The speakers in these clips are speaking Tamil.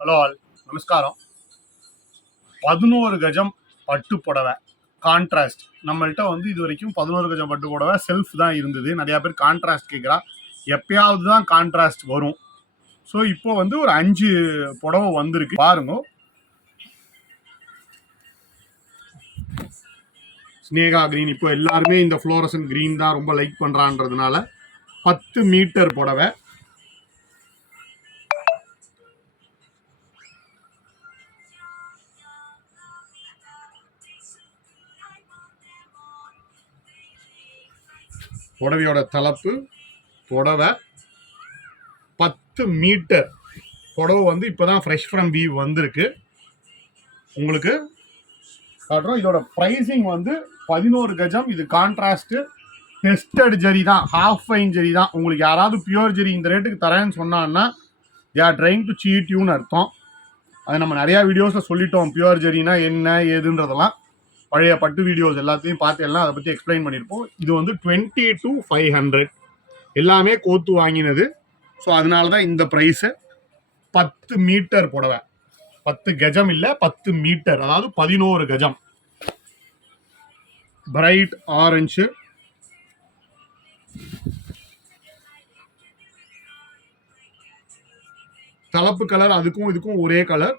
ஹலோ ஆல், நமஸ்காரம். 11 கஜம் பட்டு புடவை கான்ட்ராஸ்ட் நம்மள்கிட்ட வந்து இது வரைக்கும் 11 கஜம் பட்டு புடவை செல்ஃப் தான் இருந்தது. நிறையா பேர் கான்ட்ராஸ்ட் கேட்குறா. எப்பயாவது தான் கான்ட்ராஸ்ட் வரும். ஸோ இப்போ வந்து ஒரு 5 புடவை வந்திருக்கு பாருங்க. ஸ்னேகா கிரீன், இப்போ எல்லாருமே இந்த ஃப்ளோரசன் கிரீன் தான் ரொம்ப லைக் பண்ணுறான்றதுனால 10 மீட்டர் புடவை. புடவையோட தலைப்பு புடவை 10 மீட்டர் புடவை வந்து இப்போதான் ஃப்ரெஷ் ஃப்ரம் வீவ் வந்திருக்கு. உங்களுக்கு காட்டுறோம். இதோட ப்ரைஸிங் வந்து 11 கஜம். இது கான்ட்ராஸ்ட்டு டெஸ்டட் ஜரி தான், ஹாஃப் ஃபைன் ஜரி தான். உங்களுக்கு யாராவது பியூர் ஜரி இந்த ரேட்டுக்கு தரேன்னு சொன்னான்னா they are trying to cheat யூன்னு அர்த்தம். அது நம்ம நிறையா வீடியோஸில் சொல்லிட்டோம். பியூர் ஜரினா என்ன ஏதுன்றதெல்லாம் பழைய பட்டு வீடியோஸ் எல்லாத்தையும் பார்த்து எல்லாம் அதை பற்றி எக்ஸ்பிளைன் பண்ணியிருப்போம். இது வந்து 20 to 500 எல்லாமே கோத்து வாங்கினது. ஸோ அதனால தான் இந்த ப்ரைஸு. 10 மீட்டர் புடவை, 10 கஜம் இல்லை 10 மீட்டர், அதாவது 11 கஜம். பிரைட் ஆரஞ்சு, தலப்பு கலர், அதுக்கும் இதுக்கும் ஒரே கலர்.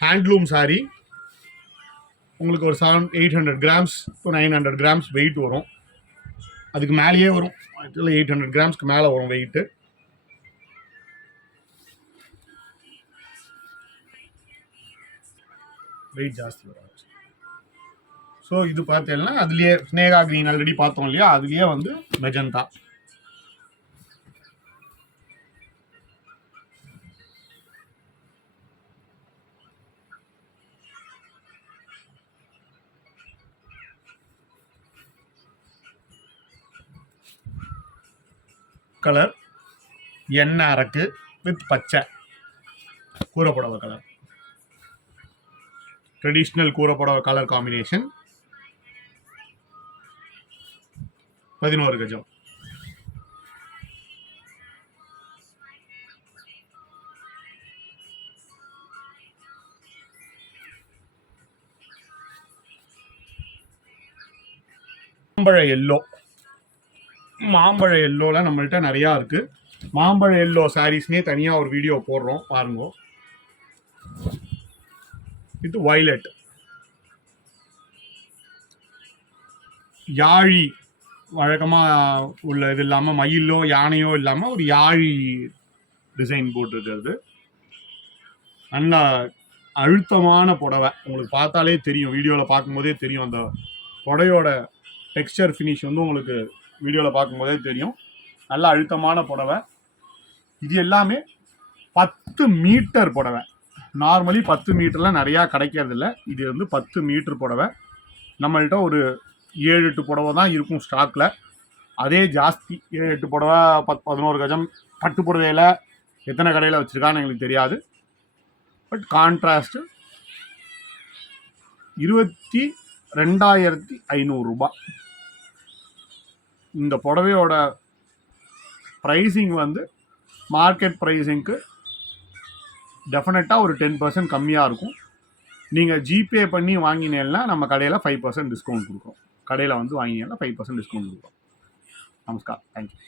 Handloom sorry. உங்களுக்கு ஒரு 800 கிராம்ஸ் டு 900 கிராம்ஸ் வெயிட் வரும். அதுக்கு மேலேயே வரும். 800 கிராம்ஸ்க்கு மேலே வரும் வெயிட்டு. வெயிட் ஜாஸ்தி வரும். ஸோ இது பார்த்தீங்கன்னா அதுலேயே ஸ்னேகா கிரீன் ஆல்ரெடி பார்த்தோம் இல்லையா, அதுலேயே வந்து மெஜந்தா. கலர் எண்ணெய் அரக்கு வித் பச்சை கூரைப்புடவை கலர். ட்ரெடிஷ்னல் கூரைப்புடவை கலர் காம்பினேஷன். 11 கஜம். மாம்பழ எல்லோ. மாம்பழ எல்லோவில் நம்மள்கிட்ட நிறையா இருக்குது. மாம்பழ எல்லோ சாரீஸ்னே தனியாக ஒரு வீடியோ போடுறோம் பாருங்க. இது வயலட். யாழி வழக்கமாக உள்ள இது இல்லாமல், மயிலோ யானையோ இல்லாமல் ஒரு யாழி டிசைன் போட்டிருக்கிறது. நல்லா அழுத்தமான புடவை. உங்களுக்கு பார்த்தாலே தெரியும், வீடியோவில் பார்க்கும்போதே தெரியும். அந்த புடவையோட டெக்ஸ்சர் ஃபினிஷ் வந்து உங்களுக்கு வீடியோவில் பார்க்கும்போதே தெரியும். நல்லா அழுத்தமான புடவை. இது எல்லாமே 10 மீட்டர் புடவை. நார்மலி 10 மீட்டர்லாம் நிறையா கிடைக்கிறதில்ல. இது வந்து 10 மீட்டர் புடவை. நம்மள்கிட்ட ஒரு 7-8 புடவை தான் இருக்கும் ஸ்டாக்கில். அதே ஜாஸ்தி 7-8 புடவை 11 கஜம் பட்டு புடவையில் எத்தனை கடையில் வச்சுருக்கான்னு எங்களுக்கு தெரியாது. பட் கான்ட்ராஸ்ட்டு 22,500 ரூபா. இந்த புடவையோட ப்ரைஸிங் வந்து மார்க்கெட் ப்ரைஸிங்க்கு டெஃபினட்டாக ஒரு 10% கம்மியாக இருக்கும். நீங்கள் ஜிபே பண்ணி வாங்கினீங்கன்னா நம்ம கடையில் 5% டிஸ்கவுண்ட் கொடுக்குறோம். கடையில் வந்து வாங்கினீங்கன்னா 5% டிஸ்கவுண்ட் கொடுக்குறோம். நமஸ்கார், தேங்க்யூ.